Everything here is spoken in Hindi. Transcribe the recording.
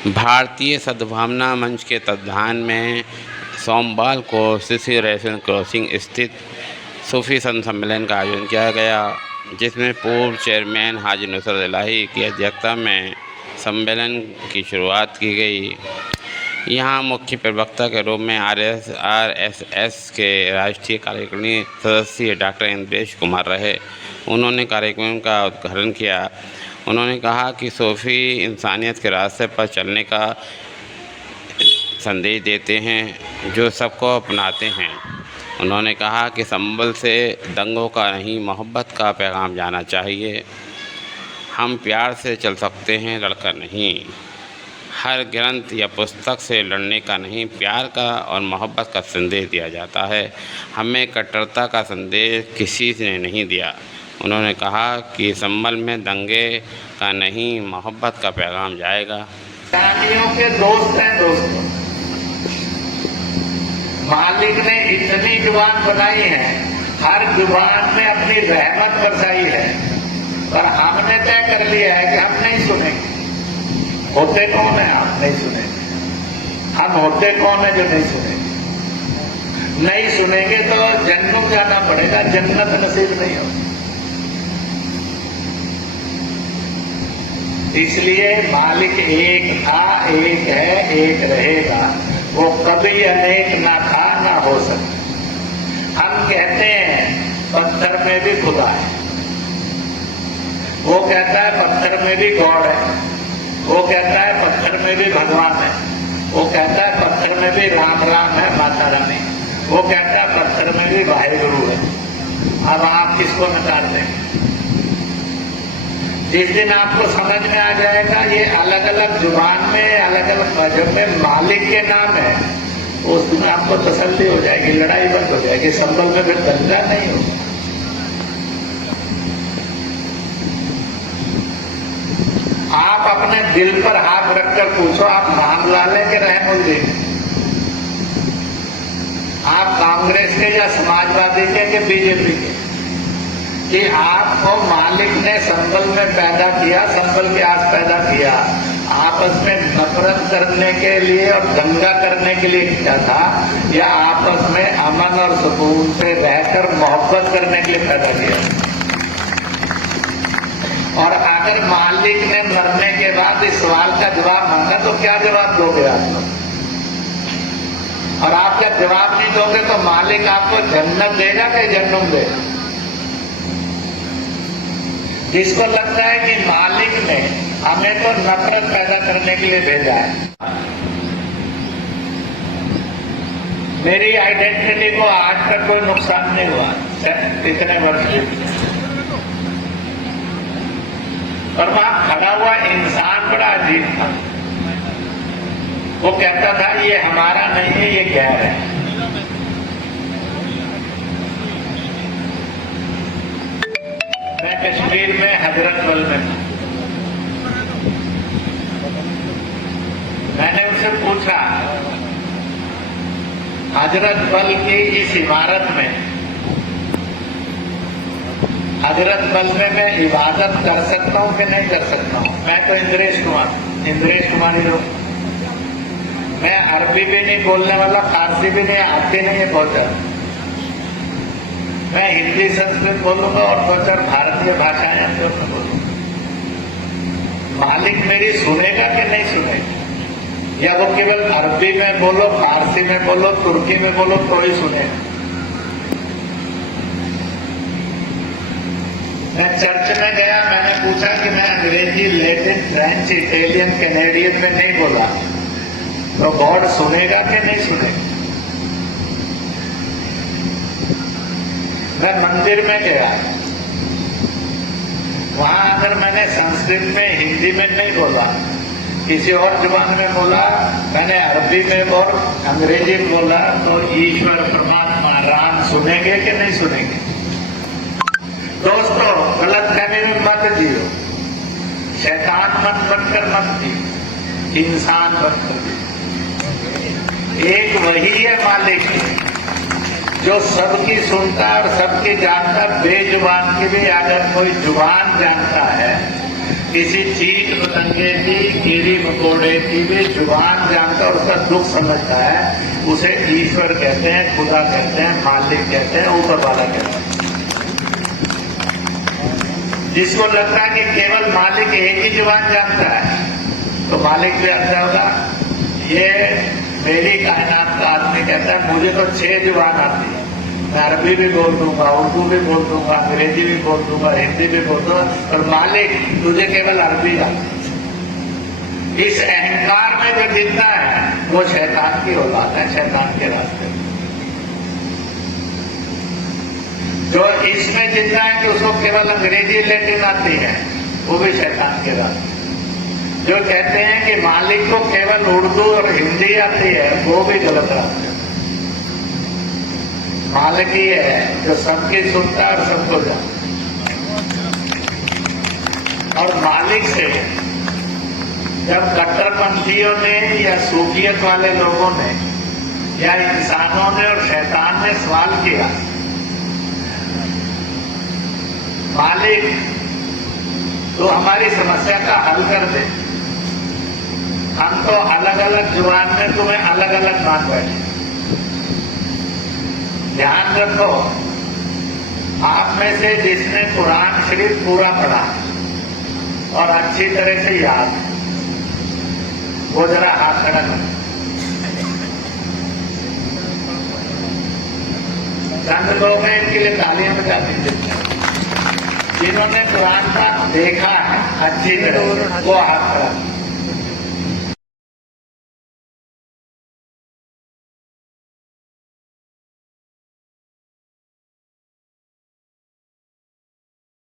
भारतीय सद्भावना मंच के तत्वाधान में सोमवार को सीसी रेसिडेंस क्रॉसिंग स्थित सूफी संत सम्मेलन का आयोजन किया गया, जिसमें पूर्व चेयरमैन हाजी नुसरत इलाही की अध्यक्षता में सम्मेलन की शुरुआत की गई। यहाँ मुख्य प्रवक्ता के रूप में RSS के राष्ट्रीय कार्यकारिणी सदस्य डॉक्टर इंद्रेश कुमार रहे। उन्होंने कार्यक्रम का उद्घाटन किया। उन्होंने कहा कि सूफी इंसानियत के रास्ते पर चलने का संदेश देते हैं, जो सबको अपनाते हैं। उन्होंने कहा कि संभल से दंगों का नहीं, मोहब्बत का पैगाम जाना चाहिए। हम प्यार से चल सकते हैं, लड़कर नहीं। हर ग्रंथ या पुस्तक से लड़ने का नहीं, प्यार का और मोहब्बत का संदेश दिया जाता है। हमें कट्टरता का संदेश किसी ने नहीं दिया। उन्होंने कहा कि संभल में दंगे का नहीं, मोहब्बत का पैगाम जाएगा। के दोस्त हैं दोस्तों, मालिक ने इतनी जुबान बनाई है, हर जुबान में अपनी रहमत बरसाई है, पर हमने तय कर लिया है कि हम नहीं सुनेंगे। होते कौन है आप नहीं सुनेंगे? हम होते कौन है जो नहीं सुनेंगे? नहीं सुनेंगे तो जन्नत जाना पड़ेगा, जन्नत नसीब नहीं होगी। इसलिए मालिक एक था, एक है, एक रहेगा। वो कभी अनेक ना था ना हो सकता। हम कहते हैं पत्थर में भी खुदा है, वो कहता है पत्थर में भी गॉड है, वो कहता है पत्थर में भी भगवान है, वो कहता है पत्थर में भी राम राम है, माता रानी, वो कहता है पत्थर में भी वाहिगुरु है। अब आप किसको नकारते हैं? जिस दिन आपको समझ में आ जाएगा ये अलग अलग जुबान में, अलग अलग मजहब में मालिक के नाम है, उस दिन आपको तसल्ली हो जाएगी, लड़ाई बंद हो जाएगी, संभल में फिर दंगा नहीं होगा। आप अपने दिल पर हाथ रखकर पूछो, आप रामलाले के रहमुद्दीन, आप कांग्रेस के या समाजवादी के बीजेपी के, कि आपको मालिक ने संभल में पैदा किया, संभल के आस पैदा किया, आपस में नफरत करने के लिए और दंगा करने के लिए किया था, या आपस में अमन और सुकून से रहकर मोहब्बत करने के लिए पैदा किया? और अगर मालिक ने मरने के बाद इस सवाल का जवाब मांगा तो क्या जवाब दोगे आप? और आप जब जवाब नहीं दोगे तो मालिक आपको जन्नत देगा कि जहन्नुम देगा? जिसको लगता है कि मालिक ने हमें तो नफरत पैदा करने के लिए भेजा है। मेरी आइडेंटिटी को आज तक कोई नुकसान नहीं हुआ इतने वर्ष में। और वहां खड़ा हुआ इंसान बड़ा अजीब था। वो कहता था ये हमारा नहीं है, ये गैर है। मैं कश्मीर में हजरत बल में था। मैंने उनसे पूछा, हजरत बल की इस इमारत में, हजरत बल में मैं इबादत कर सकता हूं कि नहीं कर सकता हूं? मैं तो इंद्रेश कुमारी लोग, मैं अरबी भी नहीं बोलने वाला, फारसी भी नहीं आती नहीं है बहुत। मैं हिंदी संस्कृत बोलूंगा और दो चार भारतीय भाषाएं तो बोलूंगा। मालिक मेरी सुनेगा कि नहीं सुनेगा? या वो केवल अरबी में बोलो, फारसी में बोलो, तुर्की में बोलो तो ही सुनेगा? मैं चर्च में गया, मैंने पूछा कि मैं अंग्रेजी, लैटिन, फ्रेंच, इटालियन, कैनेडियन में नहीं बोला तो गॉड सुनेगा कि नहीं सुनेगा? मैं मंदिर में गया, वहां अगर मैंने संस्कृत में, हिंदी में नहीं बोला, किसी और जुबान में बोला, मैंने अरबी में और अंग्रेजी में बोला, तो ईश्वर परमात्मा राम सुनेंगे कि नहीं सुनेंगे? दोस्तों, गलत फहमी में मत जियो, शैतान मन बनकर मत जियो, इंसान बनकर जियो। एक वही है मालिक जो सबकी सुनता और सबकी जानता, बेजुबान की भी अगर कोई जुबान जानता है किसी चीज पतंगे की कीड़ी मकोड़े की भी जुबान जानता है, उसका दुख समझता है, उसे ईश्वर कहते हैं, खुदा कहते हैं, मालिक कहते हैं, ऊपर वाला कहते हैं। जिसको लगता है कि केवल मालिक एक ही जुबान जानता है, तो मालिक भी अच्छा होगा। ये मेरी कायनात का आदमी कहता है मुझे तो 6 जुबान आती है, मैं अरबी भी बोल दूंगा, उर्दू भी बोल दूंगा, अंग्रेजी भी बोल दूंगा, हिंदी भी बोल दूंगा, और मालिक तुझे केवल अरबी आती है। इस अहंकार में जो जितना है वो शैतान की औलाद है, शैतान के रास्ते। जो इसमें जितना है कि उसको केवल अंग्रेजी लैटिन आती है, वो भी शैतान के रास्ते। जो कहते हैं कि मालिक को केवल उर्दू और हिंदी आती है, वो भी गलत रास्ते। मालिक ही है जो सबकी सुनता है और सबको जानता है। और मालिक से जब कट्टरपंथियों ने या सूफियत वाले लोगों ने या इंसानों ने और शैतान ने सवाल किया, मालिक तो हमारी समस्या का हल कर दे, हम तो अलग अलग जुबान में तुम्हें अलग अलग मान बैठे। ध्यान रखो, आप में से जिसने कुरान शरीफ पूरा पढ़ा और अच्छी तरह से याद, वो जरा हाथ खड़ा करें। चंद लोग हैं, इनके लिए तालियां बजा दीजिए। जिन्होंने कुरान का देखा है अच्छी तरह, वो हाथ खड़ा।